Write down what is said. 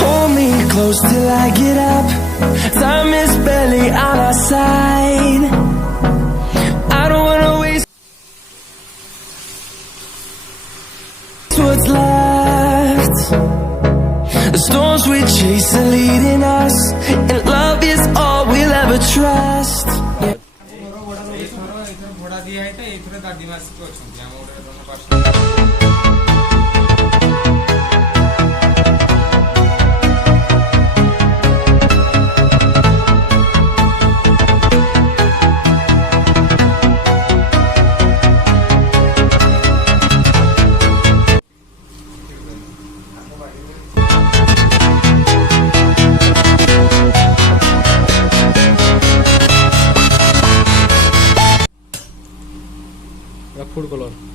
Hold me close till I get up. Time is barely on our side. I don't wanna waste what's left. The storms we chase are leading us, and love is all we'll ever trust. Food colour